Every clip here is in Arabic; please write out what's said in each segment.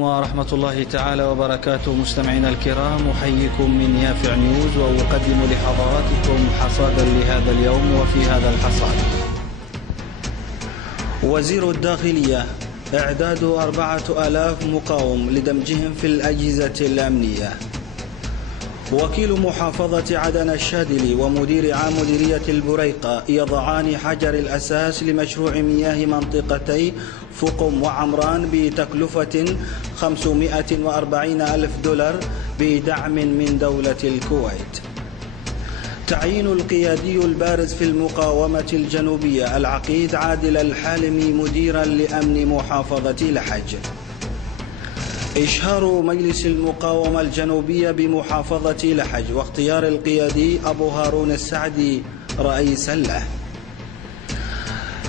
ورحمة الله تعالى وبركاته. مستمعينا الكرام، أحييكم من يافع نيوز وأقدم لحضراتكم حصادا لهذا اليوم. وفي هذا الحصاد: وزير الداخلية: إعداد 4000 مقاوم لدمجهم في الأجهزة الأمنية. وكيل محافظة عدن الشاذلي ومدير عام مديرية البريقة يضعان حجر الأساس لمشروع مياه منطقتي فقم وعمران بتكلفة 540 ألف دولار بدعم من دولة الكويت. تعيين القيادي البارز في المقاومة الجنوبية العقيد عادل الحالمي مديرا لأمن محافظة لحج. إشهار مجلس المقاومة الجنوبية بمحافظة لحج واختيار القيادي أبو هارون السعدي رئيسا له.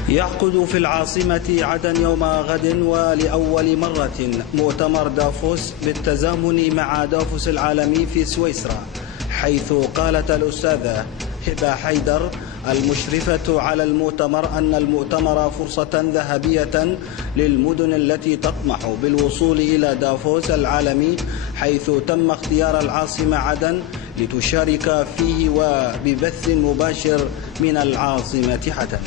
يعقد في العاصمة عدن يوم غد ولأول مرة مؤتمر دافوس بالتزامن مع دافوس العالمي في سويسرا، حيث قالت الأستاذة هبة حيدر المشرفة على المؤتمر أن المؤتمر فرصة ذهبية للمدن التي تطمح بالوصول إلى دافوس العالمي، حيث تم اختيار العاصمة عدن لتشارك فيه وببث مباشر من العاصمة عدن.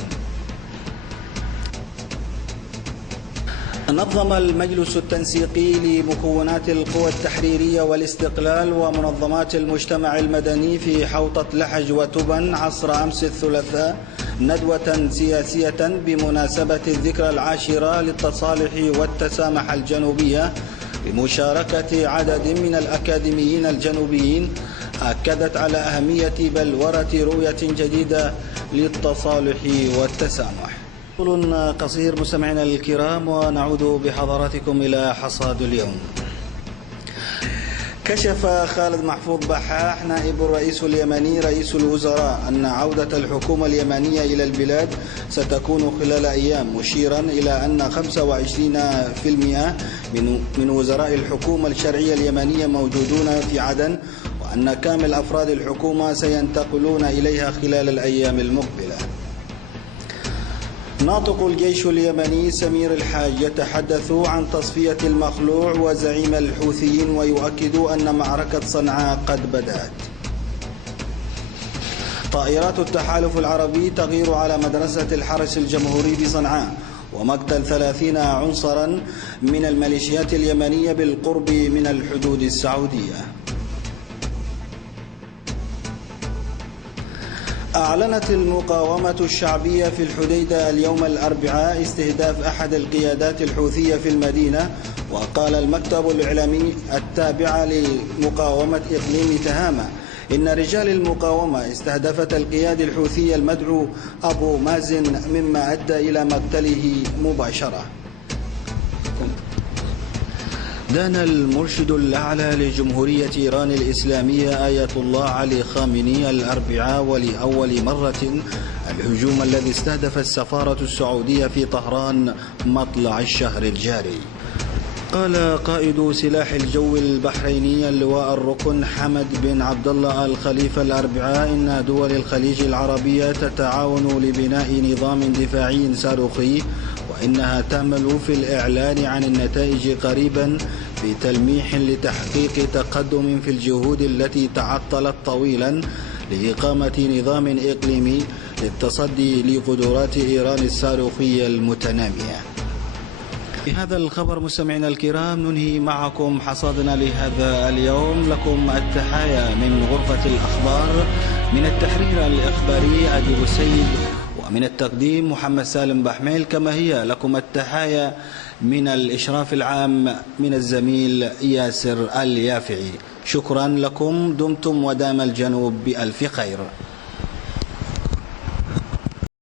نظم المجلس التنسيقي لمكونات القوى التحريرية والاستقلال ومنظمات المجتمع المدني في حوطة لحج وتبن عصر أمس الثلاثاء ندوة سياسية بمناسبة الذكرى العاشرة للتصالح والتسامح الجنوبية بمشاركة عدد من الأكاديميين الجنوبيين، أكدت على أهمية بلورة رؤية جديدة للتصالح والتسامح. قصير مستمعينا الكرام، ونعود بحضراتكم إلى حصاد اليوم. كشف خالد محفوظ بحاح نائب الرئيس اليمني رئيس الوزراء أن عودة الحكومة اليمنية إلى البلاد ستكون خلال أيام، مشيرا إلى أن 25% من وزراء الحكومة الشرعية اليمنية موجودون في عدن، وأن كامل أفراد الحكومة سينتقلون إليها خلال الأيام المقبلة. ناطق الجيش اليمني سمير الحاج يتحدث عن تصفية المخلوع وزعيم الحوثيين، ويؤكد أن معركة صنعاء قد بدأت. طائرات التحالف العربي تغير على مدرسة الحرس الجمهوري في صنعاء، ومقتل 30 عنصرا من الميليشيات اليمنية بالقرب من الحدود السعودية. أعلنت المقاومة الشعبية في الحديدة اليوم الأربعاء استهداف أحد القيادات الحوثية في المدينة، وقال المكتب الإعلامي التابع لمقاومة إقليم تهامة إن رجال المقاومة استهدفت القيادي الحوثي المدعو أبو مازن، مما أدى إلى مقتله مباشرة. دان المرشد الأعلى لجمهورية إيران الإسلامية آية الله علي خامنئي الأربعاء ولأول مرة الهجوم الذي استهدف السفارة السعودية في طهران مطلع الشهر الجاري. قال قائد سلاح الجو البحريني اللواء الركن حمد بن عبد الله الخليفة الأربعاء إن دول الخليج العربية تتعاون لبناء نظام دفاعي صاروخي، وإنها تعمل في الإعلان عن النتائج قريبا بتلميح لتحقيق تقدم في الجهود التي تعطلت طويلا لإقامة نظام إقليمي للتصدي لقدرات إيران الصاروخية المتنامية. بهذا الخبر مستمعينا الكرام ننهي معكم حصادنا لهذا اليوم. لكم التحايا من غرفة الأخبار، من التحرير الإخباري أديب السيد، ومن التقديم محمد سالم بحميل، كما هي لكم التحايا من الإشراف العام من الزميل ياسر اليافعي. شكرا لكم، دمتم ودام الجنوب بألف خير.